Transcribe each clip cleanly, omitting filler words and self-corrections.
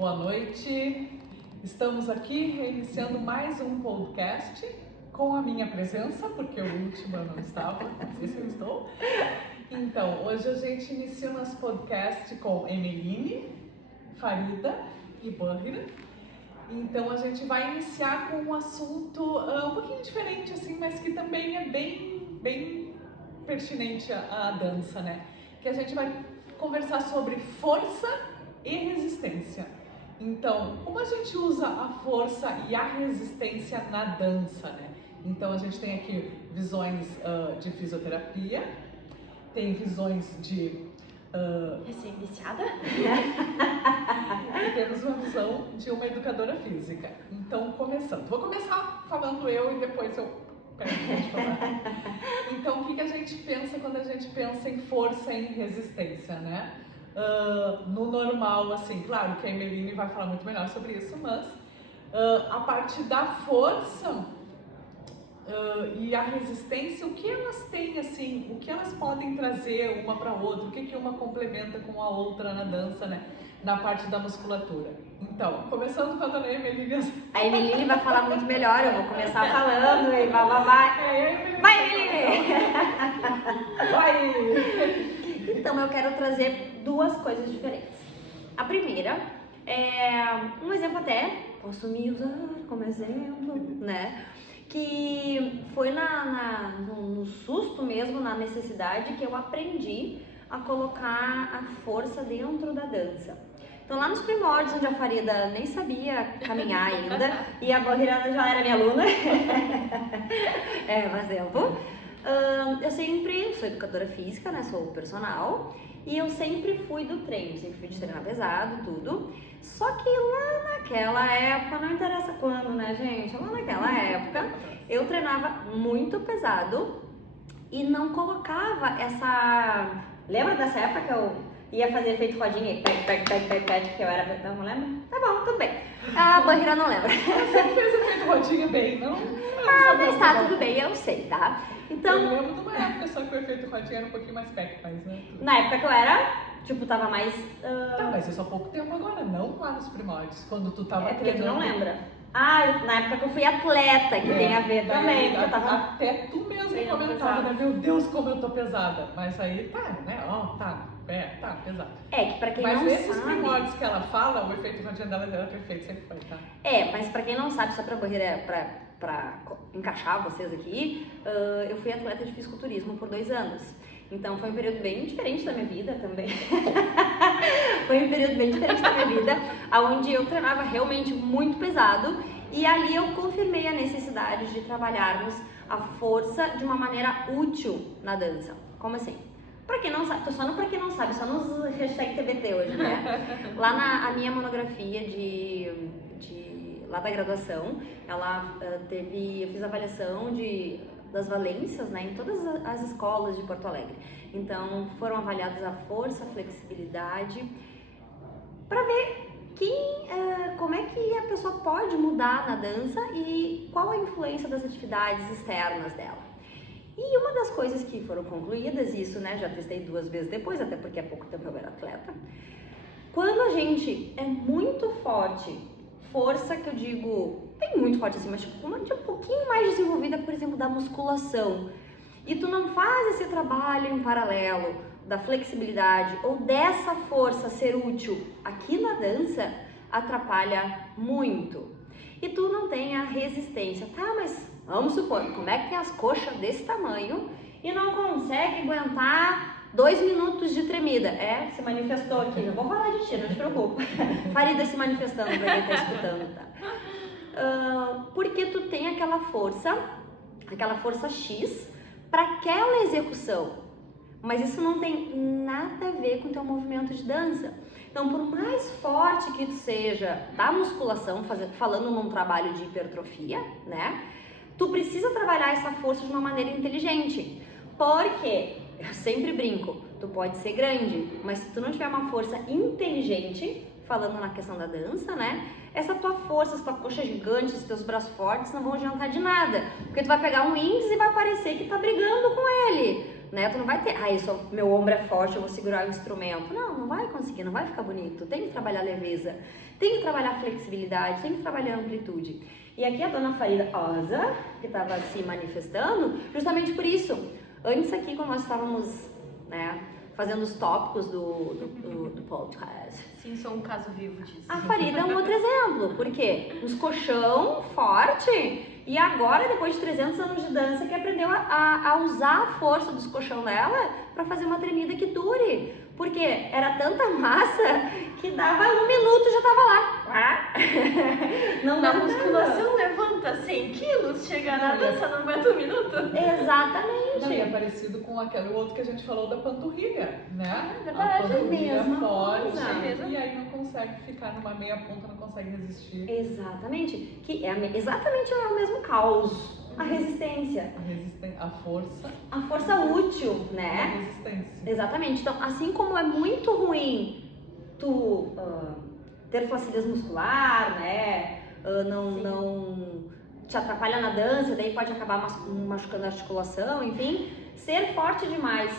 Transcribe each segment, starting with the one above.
Boa noite. Estamos aqui reiniciando mais um podcast com a minha presença, porque o último eu não estava, não sei se eu estou. Então, hoje a gente inicia o nosso podcast com Emeline, Farida e Bahira. Então, a gente vai iniciar com um assunto um pouquinho diferente, assim, mas que também é bem pertinente à dança, né? Que a gente vai conversar sobre força e resistência. Então, como a gente usa a força e a resistência na dança, né? Então, a gente tem aqui visões de fisioterapia, tem visões de... recém-iniciada? E temos uma visão de uma educadora física. Então, começando. Vou começar falando eu e depois eu pego a gente falar. Então, o que a gente pensa quando a gente pensa em força e em resistência, né? No normal, assim, claro que a Emeline vai falar muito melhor sobre isso, mas a parte da força e a resistência, o que elas têm, assim, o que elas podem trazer uma para outra, o que uma complementa com a outra na dança, né? Na parte da musculatura. Então, começando com a dona Emeline. A Emeline vai falar muito melhor, eu vou começar falando e vai. Vai, Emeline! Vai! Então, eu quero trazer duas coisas diferentes. A primeira é um exemplo até, posso me usar como exemplo, né? Que foi no susto mesmo, na necessidade que eu aprendi a colocar a força dentro da dança. Então lá nos primórdios, onde a Farida nem sabia caminhar ainda e a Bahira já era minha aluna, por exemplo, eu sempre sou educadora física, né, sou personal, e eu sempre fui do treino, sempre fui de treinar pesado, tudo. Só que lá naquela época, não interessa quando, né, gente? Lá naquela época, eu treinava muito pesado e não colocava essa... Lembra dessa época que eu ia fazer efeito rodinha e pet, que eu era... Não lembra? Tá bom, tudo bem. A Bahira não lembra. Você fez efeito rodinha bem, não? Mas tá, tudo bem, eu sei, tá? Então... Eu lembro de uma época só que o efeito rodinha era um pouquinho mais mas né? Na época que eu era, tipo, tava mais... Tá, mas isso há pouco tempo agora, não lá nos primórdios, quando tu tava porque tu treinando. não lembra. Ah, na época que eu fui atleta, que tem a ver também. Eu tava... Até tu mesmo comentava, né? Meu Deus, como eu tô pesada. Mas aí tá, né? Tá pesado. É que pra quem mas não sabe... Mas esses primórdios que ela fala, o efeito rodinha dela era perfeito, sempre foi, tá? Mas pra quem não sabe, só pra Bahira, pra encaixar vocês aqui, eu fui atleta de fisiculturismo por 2 anos. Então foi um período bem diferente da minha vida também. Foi um período bem diferente da minha vida, onde eu treinava realmente muito pesado e ali eu confirmei a necessidade de trabalharmos a força de uma maneira útil na dança. Como assim? Pra quem não sabe, tô só no pra quem não sabe, só nos hashtag TBT hoje, né? Lá na minha monografia lá da graduação, eu fiz avaliação das valências, né, em todas as escolas de Porto Alegre. Então, foram avaliadas a força, a flexibilidade, para ver como é que a pessoa pode mudar na dança e qual a influência das atividades externas dela. E uma das coisas que foram concluídas, isso, né, já testei 2 vezes depois, até porque há pouco tempo eu era atleta, quando a gente é muito forte, força que eu digo, bem muito forte assim, mas tipo, um pouquinho mais desenvolvida, por exemplo, da musculação, e tu não faz esse trabalho em paralelo da flexibilidade ou dessa força ser útil aqui na dança, atrapalha muito. E tu não tem a resistência, tá? Mas vamos supor, como é que tem as coxas desse tamanho e não consegue aguentar 2 minutos de tremida? Se manifestou aqui, eu vou falar de ti, não te preocupa. Farida se manifestando pra quem tá escutando, tá? Porque tu tem aquela força X para aquela execução, mas isso não tem nada a ver com o teu movimento de dança. Então, por mais forte que tu seja da musculação, falando num trabalho de hipertrofia, né? Tu precisa trabalhar essa força de uma maneira inteligente, porque, eu sempre brinco, tu pode ser grande, mas se tu não tiver uma força inteligente, falando na questão da dança, né? Essa tua força, essa tua coxa gigante, esses teus braços fortes não vão adiantar de nada. Porque tu vai pegar um índice e vai parecer que tá brigando com ele, né? Tu não vai ter, meu ombro é forte, eu vou segurar o instrumento. Não vai conseguir, não vai ficar bonito. Tem que trabalhar leveza, tem que trabalhar flexibilidade, tem que trabalhar amplitude. E aqui a dona Farida Oza, que estava se manifestando, justamente por isso. Antes aqui, quando nós estávamos, né, fazendo os tópicos do podcast. Sim, sou um caso vivo disso. A Farida é um outro exemplo, porque uns colchão forte e agora, depois de 300 anos de dança, que aprendeu a usar a força dos colchão dela para fazer uma tremida que dure. Porque era tanta massa que dava 1 minuto e já tava lá. Não Na dava musculação levanta 100 quilos, chega na dança não aguenta 1 minuto. Exatamente. Não, e é parecido com aquele outro que a gente falou da panturrilha, né? É verdade, a panturrilha mesma forte, coisa. e aí não consegue ficar numa meia ponta, não consegue resistir. Exatamente. Que é exatamente o mesmo caos. A resistência. A força. A força útil, A né? resistência. Exatamente. Então, assim como é muito ruim tu ter flacidez muscular, né? Não te atrapalha na dança, daí pode acabar machucando a articulação, enfim. Ser forte demais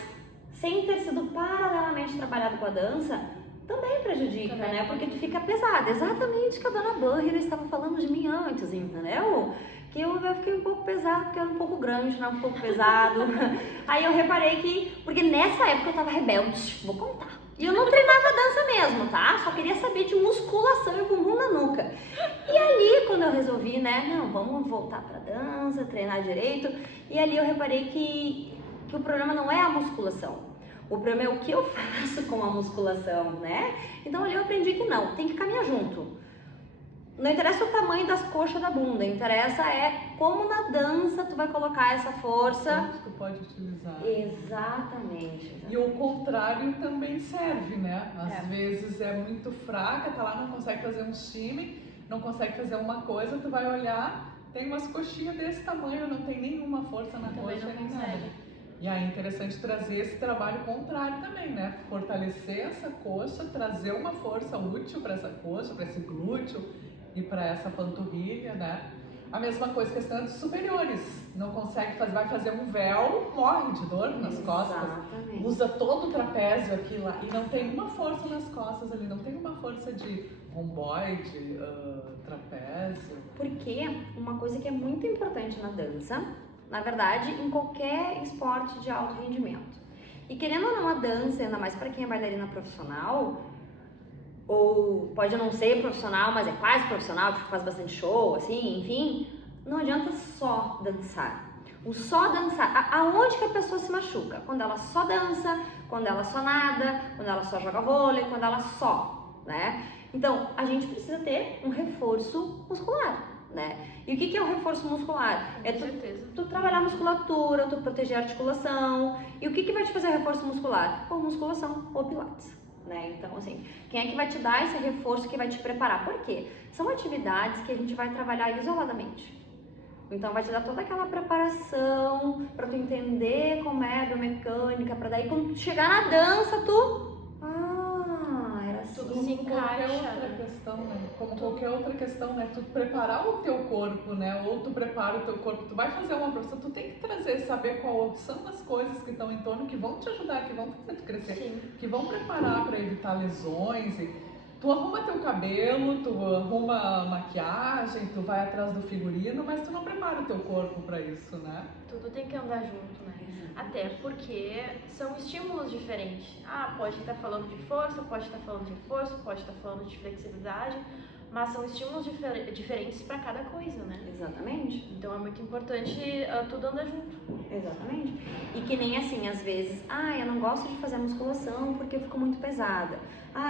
sem ter sido paralelamente trabalhado com a dança também prejudica, né? Porque tu fica pesada. Exatamente o que a dona Burger estava falando de mim antes, entendeu? Que eu fiquei um pouco pesado, porque eu era um pouco grande, não um pouco pesado. Aí eu reparei que, porque nessa época eu tava rebelde, vou contar. E eu não treinava dança mesmo, tá? Só queria saber de musculação e bumbum na nuca. E ali, quando eu resolvi, né, não, vamos voltar pra dança, treinar direito. E ali eu reparei que o problema não é a musculação. O problema é o que eu faço com a musculação, né? Então ali eu aprendi que não, tem que caminhar junto. Não interessa o tamanho das coxas da bunda, interessa como na dança tu vai colocar essa força. Que tu pode utilizar. Exatamente. E o contrário também serve, né? Às vezes é muito fraca, tá lá, não consegue fazer um time, não consegue fazer uma coisa, tu vai olhar, tem umas coxinhas desse tamanho, não tem nenhuma força na coxa nem nada. E aí é interessante trazer esse trabalho contrário também, né? Fortalecer essa coxa, trazer uma força útil para essa coxa, para esse glúteo e para essa panturrilha, né? A mesma coisa questão dos superiores. Não consegue fazer, vai fazer um véu, morre de dor nas costas. Usa todo o trapézio aqui lá e não tem uma força nas costas ali, não tem uma força de romboide, trapézio. Porque uma coisa que é muito importante na dança, na verdade, em qualquer esporte de alto rendimento. E querendo ou não, a dança, ainda mais para quem é bailarina profissional, ou pode não ser profissional, mas é quase profissional, porque faz bastante show, assim, enfim, não adianta só dançar. O só dançar, aonde que a pessoa se machuca? Quando ela só dança, quando ela só nada, quando ela só joga vôlei, quando ela só, né? Então, a gente precisa ter um reforço muscular, né? E o que é o reforço muscular? É tu trabalhar a musculatura, tu proteger a articulação. E o que vai te fazer reforço muscular? Ou musculação ou pilates. Né? Então, assim, quem é que vai te dar esse reforço, que vai te preparar? Por quê? São atividades que a gente vai trabalhar isoladamente. Então, vai te dar toda aquela preparação para tu entender como é a biomecânica, para daí quando tu chegar na dança, era assim. Tudo se encaixa. Como qualquer outra questão, né? Tu preparar o teu corpo, né? Ou tu prepara o teu corpo, tu vai fazer uma profissão, tu tem que trazer, saber quais são as coisas que estão em torno, que vão te ajudar, que vão fazer tu crescer, Sim. que vão preparar para evitar lesões. Tu arruma teu cabelo, tu arruma a maquiagem, tu vai atrás do figurino, mas tu não prepara o teu corpo para isso, né? Tudo tem que andar junto, né? Até porque são estímulos diferentes. Pode estar falando de força, pode estar falando de reforço, pode estar falando de flexibilidade, mas são estímulos diferentes para cada coisa, né? Exatamente. Então é muito importante tudo andar junto. Exatamente. E que nem assim, às vezes, eu não gosto de fazer musculação porque eu fico muito pesada.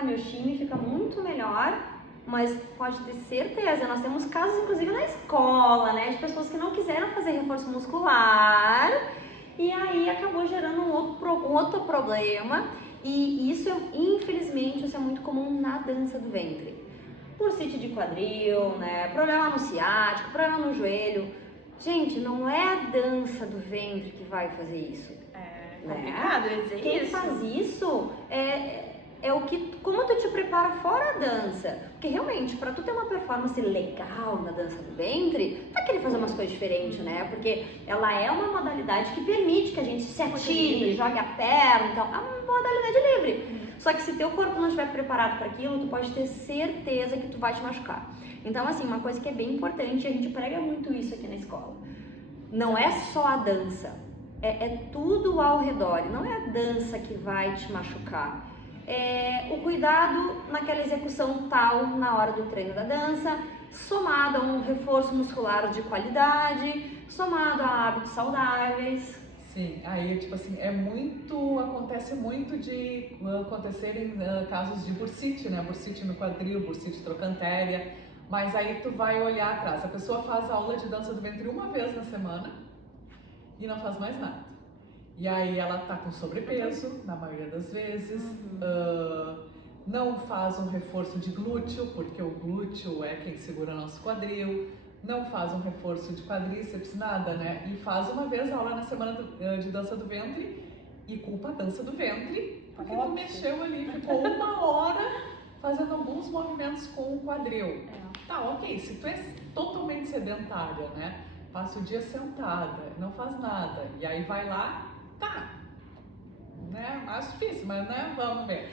Meu time fica muito melhor, mas pode ter certeza, nós temos casos inclusive na escola, né, de pessoas que não quiseram fazer reforço muscular e aí acabou gerando um outro problema. E isso, infelizmente, isso é muito comum na dança do ventre. Bursite de quadril, né, problema no ciático, problema no joelho. Gente, não é a dança do ventre que vai fazer isso. É complicado, eu ia dizer Quem isso. faz isso é como tu te prepara fora a dança. Porque realmente, para tu ter uma performance legal na dança do ventre, tu vai querer fazer umas coisas diferentes, né? Porque ela é uma modalidade que permite que a gente se atire, jogue a perna, então é uma modalidade livre. Só que se teu corpo não estiver preparado para aquilo, tu pode ter certeza que tu vai te machucar. Então, assim, uma coisa que é bem importante, a gente prega muito isso aqui na escola. Não é só a dança, é tudo ao redor. Não é a dança que vai te machucar. É o cuidado naquela execução tal na hora do treino da dança, somado a um reforço muscular de qualidade, somado a hábitos saudáveis. Sim, aí tipo assim, acontece muito de acontecerem casos de bursite, né? Bursite no quadril, bursite trochantéria, mas aí tu vai olhar atrás, a pessoa faz a aula de dança do ventre uma vez na semana e não faz mais nada. E aí ela tá com sobrepeso, na maioria das vezes, não faz um reforço de glúteo, porque o glúteo é quem segura nosso quadril, não faz um reforço de quadríceps, nada, né? E faz uma vez a aula na semana de dança do ventre e culpa a dança do ventre, porque tu mexeu ali, ficou uma hora fazendo alguns movimentos com o quadril. Tá, ok, se tu é totalmente sedentária, né? Passa o dia sentada, não faz nada, e aí vai lá, tá, né? Mais difícil, mas né? Vamos ver.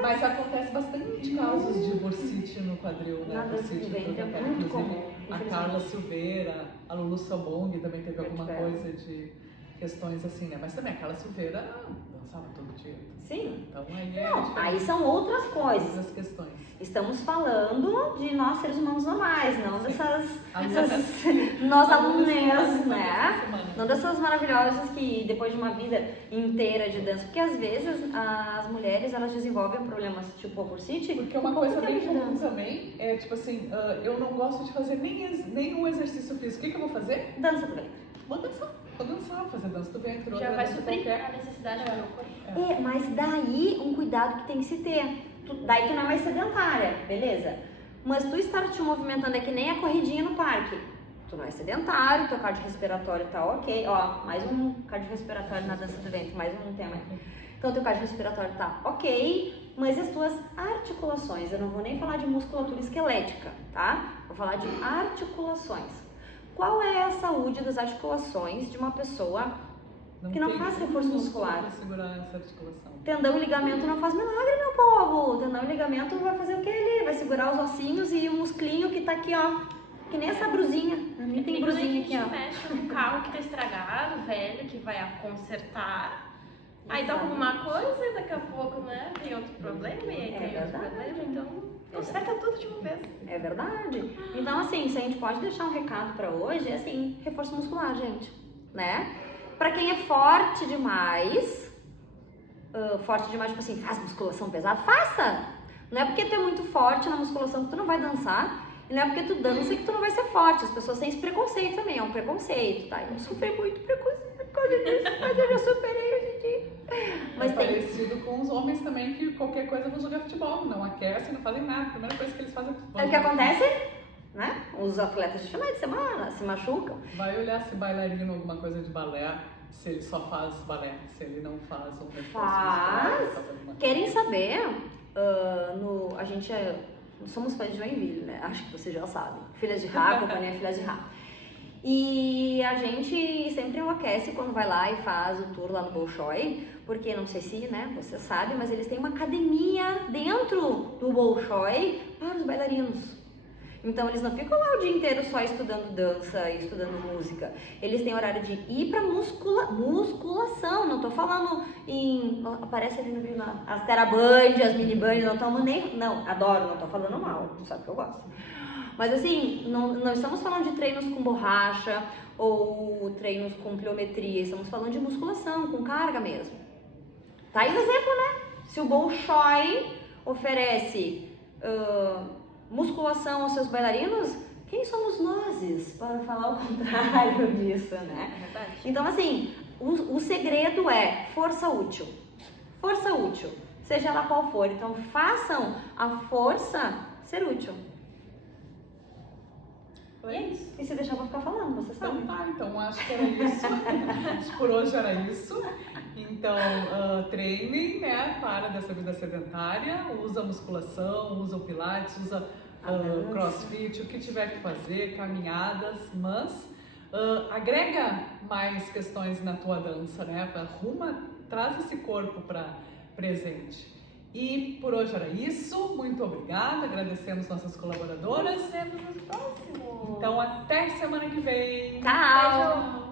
Mas acontece bastante casos de bursite no quadril, né? Bursite no trochantéria. Inclusive, a Carla Silveira, a Lulu Sobong também teve alguma coisa de questões assim, né? Mas também a Carla Silveira dançava todo dia. Sim. Então aí não, aí são outras coisas. Outras questões. Estamos falando de nós seres humanos normais, não dessas nós alunas, né? Não dessas maravilhosas que depois de uma vida inteira de dança, porque às vezes as mulheres elas desenvolvem problemas tipo bursite. Porque uma coisa bem comum também é tipo assim, eu não gosto de fazer nenhum exercício físico. O que eu vou fazer? Dança do ventre. Vou dançar, fazer dança do ventre. Já vai suprir a necessidade do meu corpo. Mas daí um cuidado que tem que se ter. Daí tu não é mais sedentária, beleza? Mas tu estar te movimentando é que nem a corridinha no parque. Tu não é sedentário, teu cardiorrespiratório tá ok. Ó, mais um cardiorrespiratório na dança do ventre, mais um tema. Então teu cardiorrespiratório tá ok, mas as tuas articulações, eu não vou nem falar de musculatura esquelética, tá? Vou falar de articulações. Qual é a saúde das articulações de uma pessoa que não faz reforço muscular? Para segurar essa articulação. Tendão e ligamento não faz milagre, meu povo. Tendão e ligamento vai fazer o que ali? Vai segurar os ossinhos e o musclinho que tá aqui, ó. Que nem essa brusinha. A minha tem brusinha aqui, ó. A gente mexe num carro que tá estragado, velho, que vai consertar. Aí tá alguma coisa e daqui a pouco, né, tem outro problema e aí tem outro problema, então conserta tudo de uma vez. É verdade. Então, assim, se a gente pode deixar um recado pra hoje, é assim, reforço muscular, gente, né? Pra quem é forte demais, tipo assim, faz musculação pesada, faça! Não é porque tu é muito forte na musculação que tu não vai dançar, e não é porque tu dança que tu não vai ser forte. As pessoas têm esse preconceito também, é um preconceito, tá? Eu sofri muito preconceito por causa disso, mas eu já superei hoje em dia. Mas parecido com os homens também, que qualquer coisa vão jogar futebol, não aquecem, não fazem nada. A primeira coisa que eles fazem é futebol. É o que acontece, né? Os atletas de final de semana se machucam. Vai olhar se bailarino alguma coisa de balé, se ele só faz balé, se ele não faz um reforço. Faz. Querem saber? A gente somos fãs de Joinville, né? Acho que vocês já sabem. Filhas de Rá, companhia Filhas de Rá. E a gente sempre enlouquece quando vai lá e faz o tour lá no Bolshoi, porque não sei se, né, você sabe, mas eles têm uma academia dentro do Bolshoi para os bailarinos. Então eles não ficam lá o dia inteiro só estudando dança e estudando música. Eles têm horário de ir pra musculação. Não tô falando em... Aparece ali no vídeo as teraband, as miniband, não estamos nem... Não, adoro, não tô falando mal, tu sabe que eu gosto. Mas assim, não estamos falando de treinos com borracha ou treinos com pliometria. Estamos falando de musculação, com carga mesmo. Tá aí o exemplo, né? Se o Bolshoi oferece... musculação aos seus bailarinos, quem somos nós para falar o contrário disso, né? É verdade. Então, assim, o segredo é força útil. Força útil, seja ela qual for. Então, façam a força ser útil. E é isso. E se deixar eu vou ficar falando, vocês Então também. tá, então acho que era isso. Acho que por hoje era isso. Então, treinem, né? Para dessa vida sedentária, usa musculação, usa o pilates, usa crossfit, o que tiver que fazer, caminhadas, mas agrega mais questões na tua dança, né? Traz esse corpo para presente. E por hoje era isso. Muito obrigada, agradecemos nossas colaboradoras. Nos vemos no próximo. Então até semana que vem. Tchau!